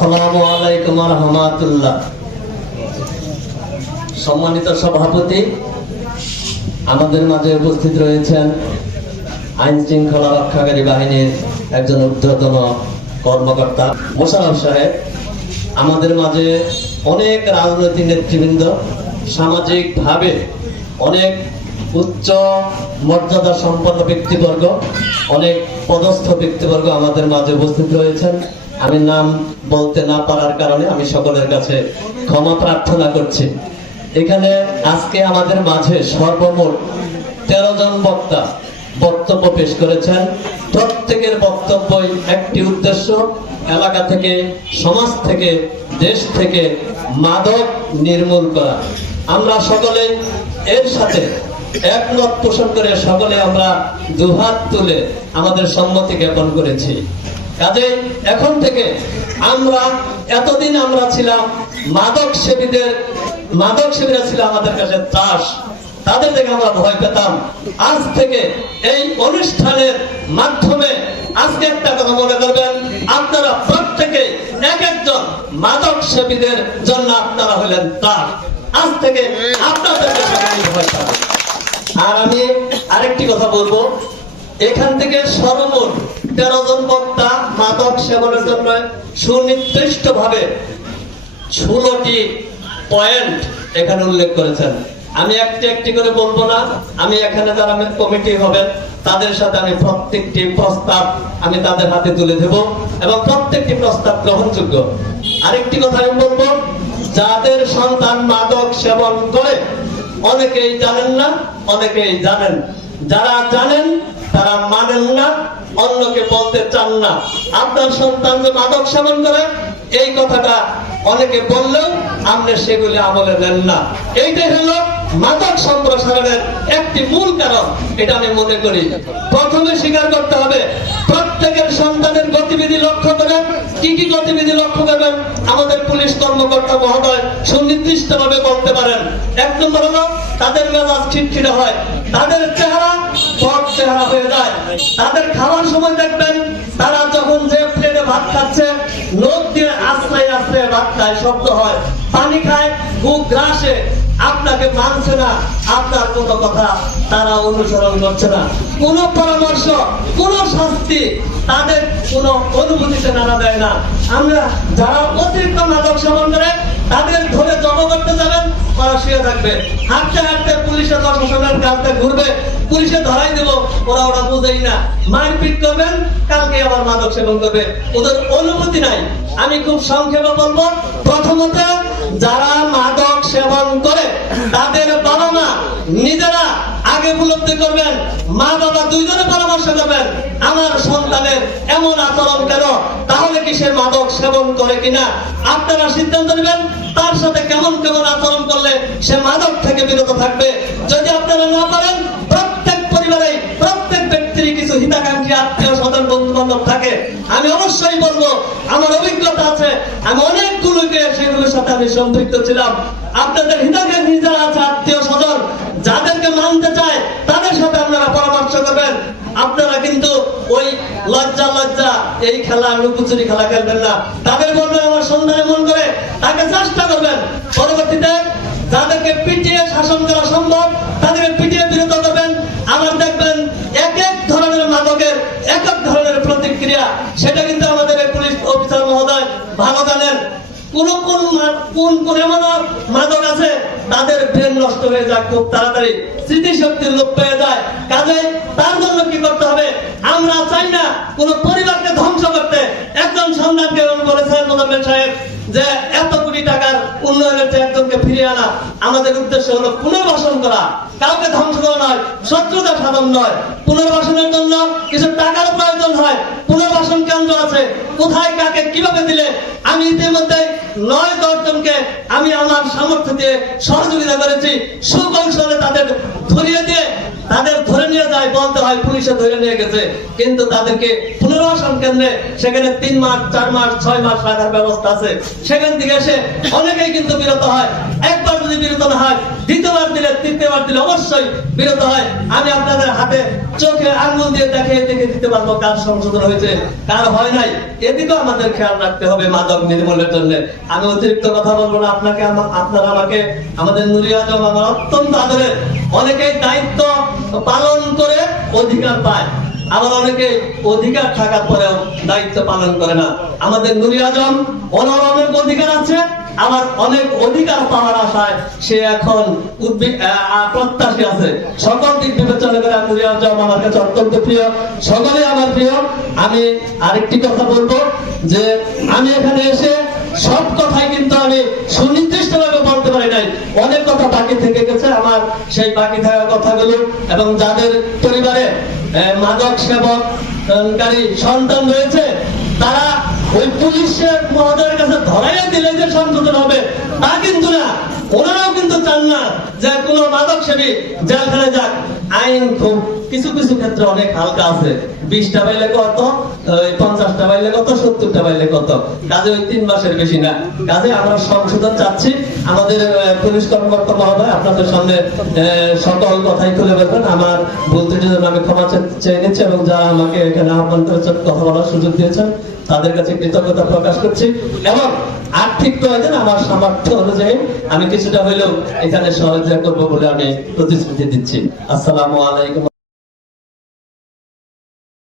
আসসালামু আলাইকুম ওয়া রাহমাতুল্লাহ। সম্মানিত সভাপতি, আমাদের মাঝে উপস্থিত রয়েছেন আইন শৃঙ্খলা রক্ষাকারী বাহিনীর একজন ঊর্ধ্বতন কর্মকর্তা মোশাররফ সাহেব, আমাদের মাঝে অনেক রাজনৈতিক নেতৃবৃন্দ, সামাজিক ভাবে অনেক উচ্চ মর্যাদা সম্পন্ন ব্যক্তিবর্গ, অনেক পদস্থ ব্যক্তিবর্গ আমাদের মাঝে উপস্থিত রয়েছেন। আমি নাম বলতে না পারার কারণে আমি সকলের কাছে ক্ষমা প্রার্থনা করছি। এখানে আজকে আমাদের মাঝে সর্বমোট 13 জন বক্তা বক্তব্য পেশ করেছেন। প্রত্যেকের বক্তব্যই একটি উদ্দেশ্য, এলাকা থেকে, সমাজ থেকে, দেশ থেকে মাদক নির্মূল করা। আমরা সকলে এর সাথে একমত পোষণ করে সকলে আমরা দুহাত তুলে আমাদের সম্মতি জ্ঞাপন করেছি। কাজে এখন থেকে আমরা, এতদিন আমরা ছিলাম মাদক সেবীরা ছিল আমাদের কাছে ত্রাস, তাদের থেকে আমরা ভয় পেতাম। আজ থেকে এই অনুষ্ঠানের মাধ্যমে আজকে একটা কথা মনে করবেন, আপনারা প্রত্যেকে এক একজন মাদক সেবীদের জন্য আপনারা হলেন ত্রাস। আজ থেকে আপনাদেরকে ভয় পাবেন। আর আমি আরেকটি কথা বলবো, এখান থেকে সর্বমোট 13 জন বক্তা মাদক সেবনের জন্য সুনির্দিষ্ট ভাবে 16টি পয়েন্ট এখানে উল্লেখ করেছেন। আমি একটি একটি করে বলবো না, আমি এখানে যারা কমিটি হবেন তাদের সাথে আমি প্রত্যেকটি প্রস্তাব আমি তাদের হাতে তুলে দেব এবং প্রত্যেকটি প্রস্তাব গ্রহণযোগ্য। আরেকটি কথা আমি বলবো, যাদের সন্তান মাদক সেবন করে, অনেকেই জানেন না, অনেকেই জানেন, যারা জানেন তারা মানেন না, অন্যকে বলতে চান না। আপনার সন্তান যে মাদক সেবন করে এই কথাটা অনেকে বললেও আপনি সেগুলি আমলে নেন না। এইটাই হলো মাদক সম্প্রসারণের একটি মূল কারণ, এটা আমি মনে করি। প্রথমে স্বীকার করতে হবে, প্রত্যেকের সন্তানের গতিবিধি লক্ষ্য করেন। কি কি গতিবিধি লক্ষ্য করবেন আমাদের পুলিশ কর্মকর্তা মহোদয় সুনির্দিষ্ট ভাবে বলতে পারেন। 1 নম্বর হলো তাদের মেজাজ খিটখিটে হয়, তাদের চেহারা বদ চেহারা হয়ে যায়। তাদের খাওয়ার সময় দেখবেন তারা যখন যে প্লেটে ভাত খাচ্ছে নখ দিয়ে আশ্রয় আশ্রয় ভাত খায়, শব্দ হয়, পানি খায়, বুক গ্রাসে, আপনাকে মানছে না, আপনার কোনো কথা তারা অনুসরণ করছে না, কোন পরামর্শ, কোন শাস্তি তাদের কোন অনুভূতিতে নাড়া দেয় না। আমরা যারা অতিরিক্ত মাদক সেবন করে তাদের ধরে জমা করতে যাবেন, ওরা শুয়ে থাকবে, হাঁটতে হাঁটতে পুলিশের প্রশাসনের কাছে ঘুরবে, পুলিশে ধরাই দেব, ওরা বুঝেই না, মারপিট করবেন, কালকে আবার মাদক সেবন করবে, ওদের অনুভূতি নাই। আমি খুব সংক্ষেপে বলবো, প্রথমত যারা মাদক সেবন করে তাদের বাবা মা নিজেরা আগে উপলব্ধি করবেন, মা বাবা দুইজনে পরামর্শ করবেন, আমার সন্তানের এমন আচরণ কেন, তাহলে কি সে মাদক সেবন করে কিনা, আপনারা সিদ্ধান্ত নেবেন তার সাথে কেমন কেমন আচরণ করলে সে মাদক থেকে বিরত থাকবে। যদি আপনারা না পারেন, প্রত্যেক পরিবারে প্রত্যেক ব্যক্তির কিছু হিতাকাঙ্ক্ষী আত্মীয় স্বজন বন্ধু বান্ধব থাকে। আমি অবশ্যই বলবো, আমার অভিজ্ঞতা আছে, আমি অনেকগুলোকে সেগুলোর সাথে আমি সম্পৃক্ত ছিলাম। আপনাদের হিতাকাঙ্ক্ষী যারা আছে আত্মীয় স্বজন, যাদেরকে মানতে চায় তাদের সাথে আপনারা পরামর্শ করবেন। আপনারা কিন্তু ওই লজ্জা এই খেলা, লুকোচুরি খেলা খেলবেন না। তাদের বলবেন আমার সন্তান মন করে, তাকে চেষ্টা করবেন। পরবর্তীতে যাদেরকে পিটিয়ে শাসন করা সম্ভব তাদেরকে পিটিয়ে বিরত করবেন। আবার দেখবেন এক এক ধরনের মাদকের এক এক ধরনের প্রতিক্রিয়া, সেটা কিন্তু আমাদের পুলিশ অফিসার মহোদয় ভালো জানেন। কোন এমন মাদক আছে তাদের ব্রেন নষ্ট হয়ে যায় খুব তাড়াতাড়ি, স্মৃতিশক্তির লোপ পেয়ে যায়। কাজে তার জন্য কি করতে হবে, আমরা চাই না কোন পরিবারকে ধ্বংস করতে। একজন সন্তানকে বলেছেন মোজাম্মেল সাহেব যে এত কোটি টাকার উন্নয়নের যে একজনকে ফিরিয়ে আনা, আমাদের উদ্দেশ্য হলো পুনর্বাসন করা, কাউকে ধ্বংস করা নয়, শত্রুতা সাধন নয়। পুনর্বাসনের জন্য কিছু টাকার প্রয়োজন হয়, পুনর্বাসন কেন্দ্র আছে, কোথায় কাকে কিভাবে দিলে আমি ইতিমধ্যে 9-10 জনকে আমি আমার সামর্থ্য দিয়ে সহযোগিতা করেছি। সুকৌশলে তাদের ধরিয়ে দিয়ে তাদের ধরে নিয়ে যায়, বলতে হয় পুলিশে ধরে নিয়ে গেছে, কিন্তু তাদেরকে পুনর্বাসন কেন্দ্রে সেখানে 3 মাস 4 মাস 6 মাস রাখার ব্যবস্থা আছে। সেখান থেকে এসে অনেকে অনেকেই কিন্তু বিরত হয়। একবার যদি বিরত না হয়, দ্বিতীয়বার দিলে তৃতীয়বার দিলে অবশ্যই বিরত হয়। আমি আপনাদের হাতে চোখে আঙ্গুল দিয়ে দেখে দিতে পারবো কার সংশোধন হয়েছে, কার হয় নাই। এদিকেও আমাদের খেয়াল রাখতে হবে মাদক নির্মূলের জন্য। আমি অতিরিক্ত কথা বলবো না। আপনারা আমাকে, আমাদের নুরি আজম আমার অত্যন্ত আদরের। অনেকেই দায়িত্ব পালন করে অধিকার পায়, আবার অনেকে অধিকার থাকার পরেও দায়িত্ব পালন করে না। আমাদের নুরি আজম, ওনার অনেক অধিকার আছে, আবার অনেক অধিকার পাওয়ার আশায় সে এখন প্রত্যাশী আছে। সকল দিক বিবেচনা করে নুরি আজম আমার কাছে অত্যন্ত প্রিয়, সকলে আমার প্রিয়। আমি আরেকটি কথা বলবো যে আমি এখানে এসে সব কথাই কিন্তু আমি সুনির্দিষ্ট ভাবে বলতে পারি নাই। অনেক কথা বাকি থেকে গেছে আমার, সেই বাকি থাকা কথাগুলো, এবং যাদের পরিবারে মাদক সেবনকারী সন্তান রয়েছে তারা ওই পুলিশের মহোদয়ের কাছে ধরাইয়া দিলে যে সংশোধন হবে তা কিন্তু না। ওনারাও কিন্তু চান না যে কোনো মাদক সেবী জেলখানে যাক। আইন খুব কিছু কিছু ক্ষেত্রে অনেক হালকা আছে। 20টা পাইলে কত, 50টা পাইলে কত, 70টা পাইলে কত, কাজে ওই 3 মাসের বেশি না। কাজে আমরা সংশোধন চাচ্ছি। আমাদের পুলিশ কর্মকর্তা মহোদয় আপনাদের সামনে সকল কথাই তুলে ধরবেন। আমার ভুল ত্রুটির জন্য আমি ক্ষমা চেয়ে নিচ্ছি, এবং যারা আমাকে এখানে আহ্বান করেছেন, কথা বলার সুযোগ দিয়েছেন, তাদের কাছে কৃতজ্ঞতা প্রকাশ করছি। এবং আর্থিক প্রয়োজন আমার সামর্থ্য অনুযায়ী আমি কিছুটা হইলেও এখানে সহযোগিতা করবো বলে আমি প্রতিশ্রুতি দিচ্ছি। আসসালামু আলাইকুম।